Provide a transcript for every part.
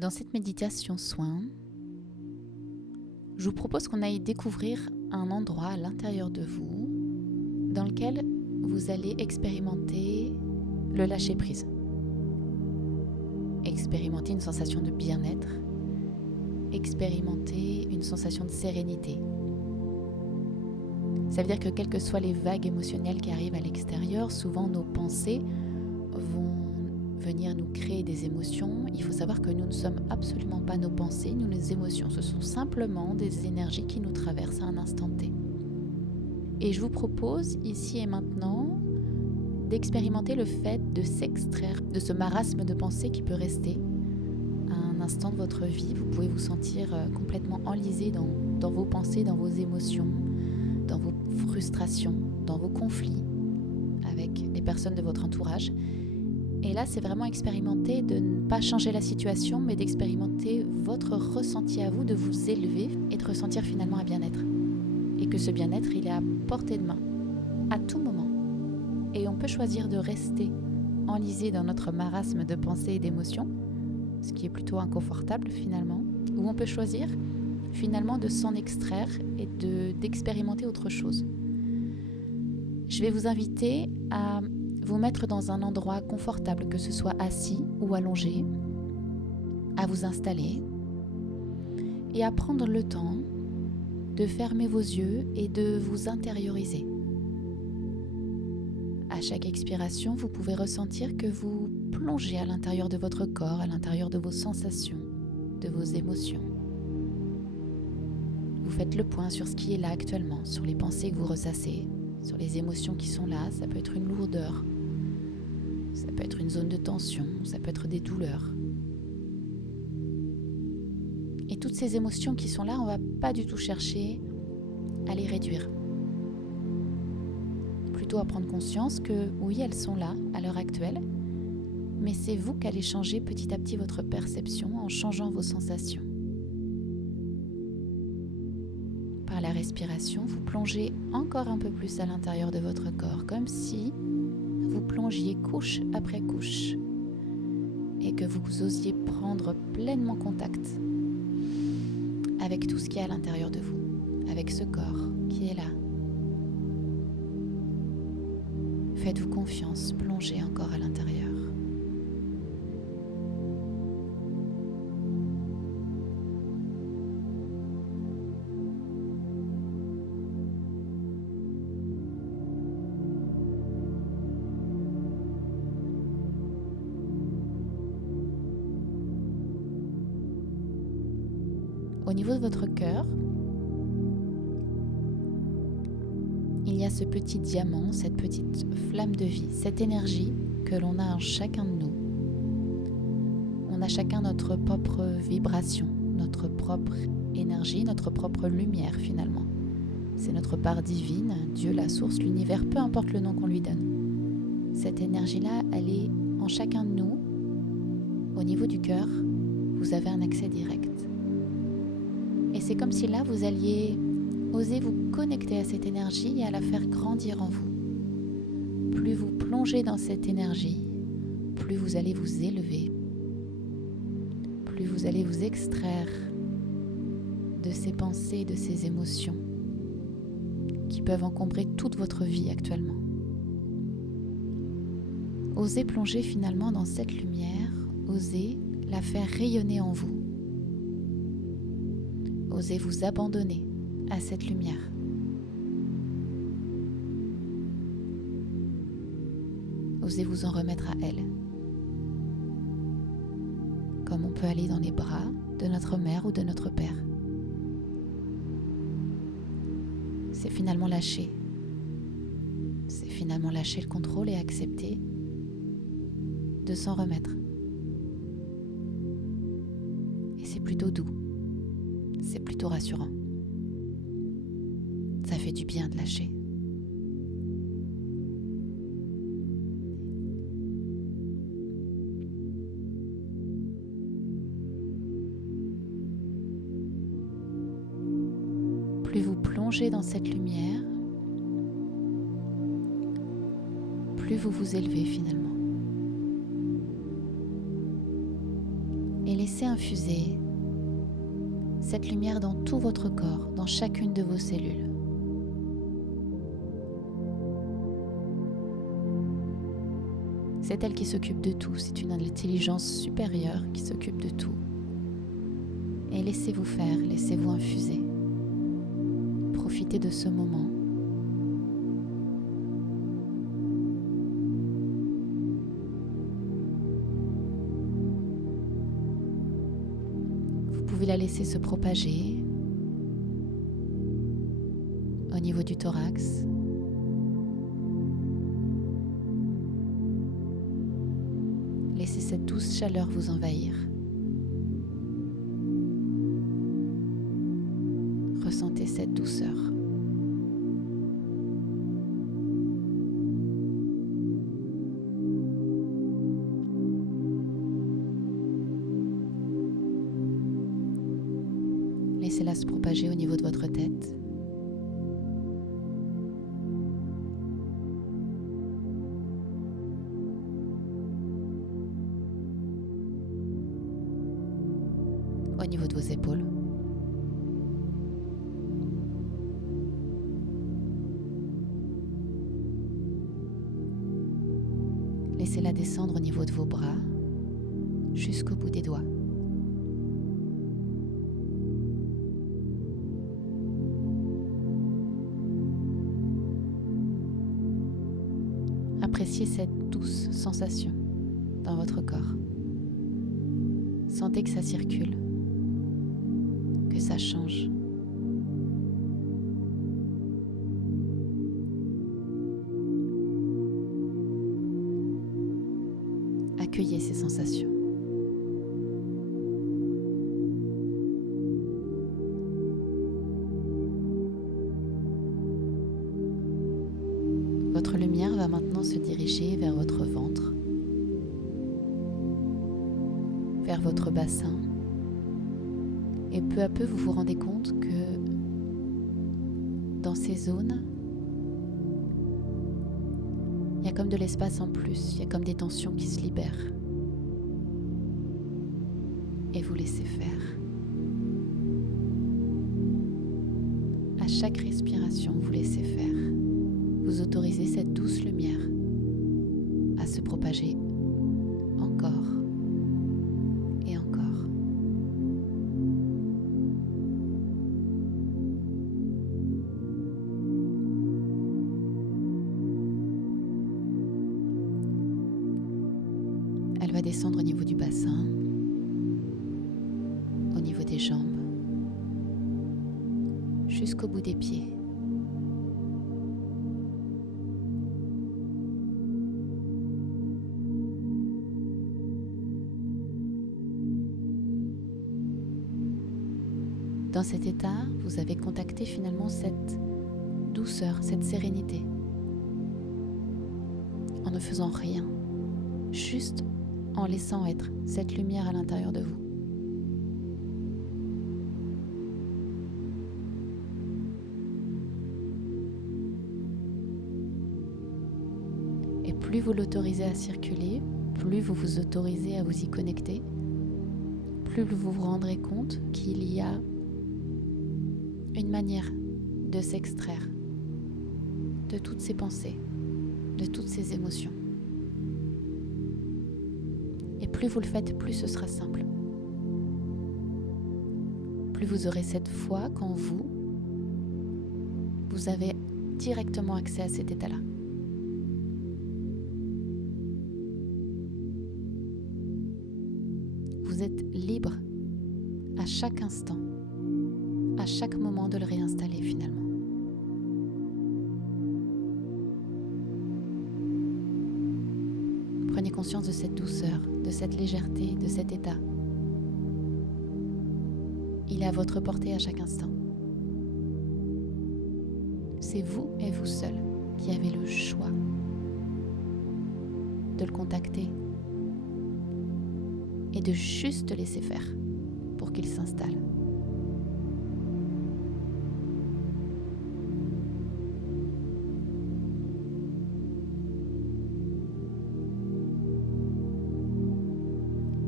Dans cette méditation soin, je vous propose qu'on aille découvrir un endroit à l'intérieur de vous dans lequel vous allez expérimenter le lâcher-prise. Expérimenter une sensation de bien-être, expérimenter une sensation de sérénité. Ça veut dire que quelles que soient les vagues émotionnelles qui arrivent à l'extérieur, souvent nos pensées vont venir nous créer des émotions. Il faut savoir que nous ne sommes absolument pas nos pensées, nous les émotions. Ce sont simplement des énergies qui nous traversent à un instant T. Et je vous propose ici et maintenant d'expérimenter le fait de s'extraire de ce marasme de pensée qui peut rester à un instant de votre vie. Vous pouvez vous sentir complètement enlisé dans vos pensées, dans vos émotions, dans vos frustrations, dans vos conflits avec les personnes de votre entourage. Et là, c'est vraiment expérimenter de ne pas changer la situation, mais d'expérimenter votre ressenti à vous, de vous élever et de ressentir finalement un bien-être. Et que ce bien-être, il est à portée de main, à tout moment. Et on peut choisir de rester enlisé dans notre marasme de pensées et d'émotions, ce qui est plutôt inconfortable finalement, ou on peut choisir finalement de s'en extraire et d'expérimenter autre chose. Je vais vous inviter à vous mettre dans un endroit confortable, que ce soit assis ou allongé, à vous installer et à prendre le temps de fermer vos yeux et de vous intérioriser. À chaque expiration, vous pouvez ressentir que vous plongez à l'intérieur de votre corps, à l'intérieur de vos sensations, de vos émotions. Vous faites le point sur ce qui est là actuellement, sur les pensées que vous ressassez, sur les émotions qui sont là. Ça peut être une lourdeur, ça peut être une zone de tension, ça peut être des douleurs. Et toutes ces émotions qui sont là, on ne va pas du tout chercher à les réduire. Plutôt à prendre conscience que oui, elles sont là à l'heure actuelle, mais c'est vous qui allez changer petit à petit votre perception en changeant vos sensations. Par la respiration, vous plongez encore un peu plus à l'intérieur de votre corps, comme si vous plongiez couche après couche et que vous osiez prendre pleinement contact avec tout ce qui est à l'intérieur de vous, avec ce corps qui est là. Faites-vous confiance, plongez encore à l'intérieur. Au niveau de votre cœur, il y a ce petit diamant, cette petite flamme de vie, cette énergie que l'on a en chacun de nous. On a chacun notre propre vibration, notre propre énergie, notre propre lumière finalement. C'est notre part divine, Dieu, la source, l'univers, peu importe le nom qu'on lui donne. Cette énergie-là, elle est en chacun de nous. Au niveau du cœur, vous avez un accès direct. Et c'est comme si là, vous alliez oser vous connecter à cette énergie et à la faire grandir en vous. Plus vous plongez dans cette énergie, plus vous allez vous élever, plus vous allez vous extraire de ces pensées, de ces émotions qui peuvent encombrer toute votre vie actuellement. Osez plonger finalement dans cette lumière, osez la faire rayonner en vous. Osez vous abandonner à cette lumière. Osez vous en remettre à elle. Comme on peut aller dans les bras de notre mère ou de notre père. C'est finalement lâcher. C'est finalement lâcher le contrôle et accepter de s'en remettre. Et c'est plutôt doux. C'est plutôt rassurant. Ça fait du bien de lâcher. Plus vous plongez dans cette lumière, plus vous vous élevez finalement. Et laissez infuser cette lumière dans tout votre corps, dans chacune de vos cellules. C'est elle qui s'occupe de tout, c'est une intelligence supérieure qui s'occupe de tout. Et laissez-vous faire, laissez-vous infuser. Profitez de ce moment. Vous pouvez la laisser se propager au niveau du thorax. Laissez cette douce chaleur vous envahir. Ressentez cette douceur. Laissez-la se propager au niveau de votre tête. Au niveau de vos épaules. Laissez-la descendre au niveau de vos bras jusqu'au bout des doigts. Appréciez cette douce sensation dans votre corps. Sentez que ça circule, que ça change. Accueillez ces sensations. Votre lumière va maintenant se diriger vers votre ventre, vers votre bassin, et peu à peu vous vous rendez compte que dans ces zones, il y a comme de l'espace en plus, il y a comme des tensions qui se libèrent. Et vous laissez faire. À chaque respiration, vous laissez faire. Vous autorisez cette douce lumière à se propager encore et encore. Elle va descendre au niveau du bassin, au niveau des jambes, jusqu'au bout des pieds. Dans cet état, vous avez contacté finalement cette douceur, cette sérénité, en ne faisant rien, juste en laissant être cette lumière à l'intérieur de vous. Et plus vous l'autorisez à circuler, plus vous vous autorisez à vous y connecter, plus vous vous rendrez compte qu'il y a une manière de s'extraire de toutes ces pensées, de toutes ces émotions. Et plus vous le faites, plus ce sera simple. Plus vous aurez cette foi qu'en vous, vous avez directement accès à cet état-là. Vous êtes libre à chaque instant, à chaque moment de le réinstaller finalement. Prenez conscience de cette douceur, de cette légèreté, de cet état. Il est à votre portée à chaque instant. C'est vous et vous seul qui avez le choix de le contacter et de juste le laisser faire pour qu'il s'installe.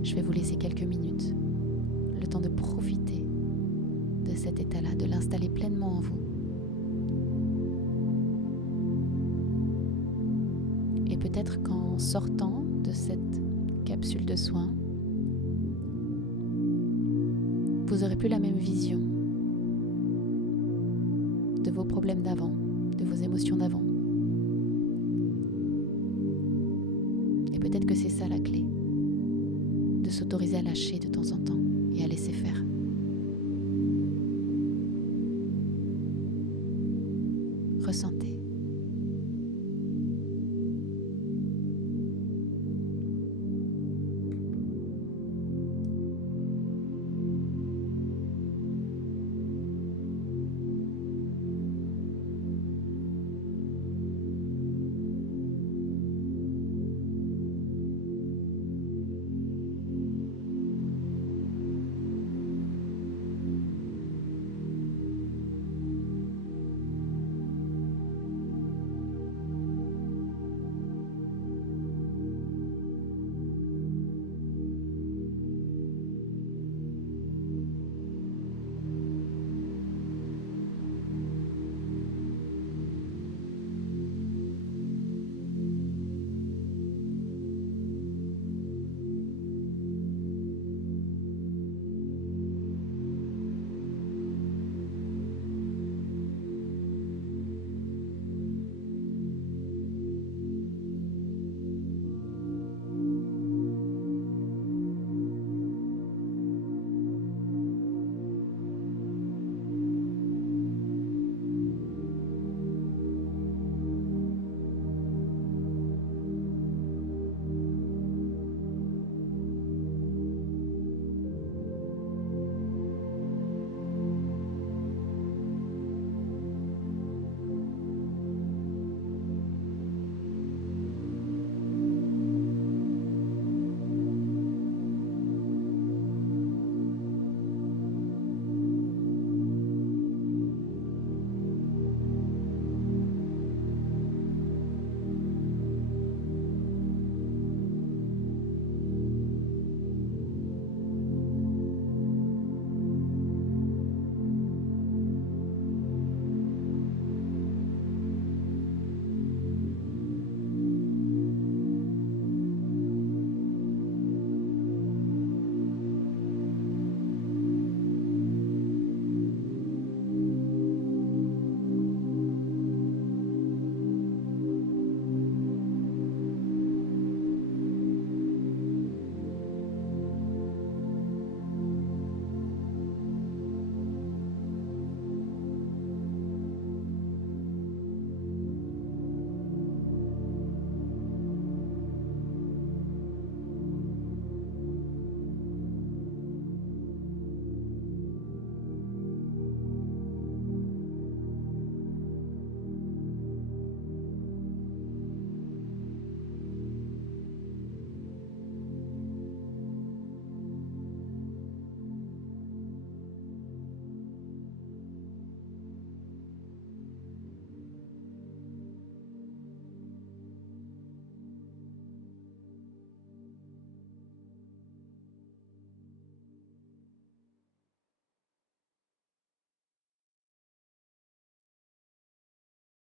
Je vais vous laisser quelques minutes, le temps de profiter de cet état-là, de l'installer pleinement en vous. Et peut-être qu'en sortant de cette capsule de soins, vous n'aurez plus la même vision de vos problèmes d'avant, de vos émotions d'avant. Et peut-être que c'est ça la clé, de s'autoriser à lâcher de temps en temps et à laisser faire. Ressentez.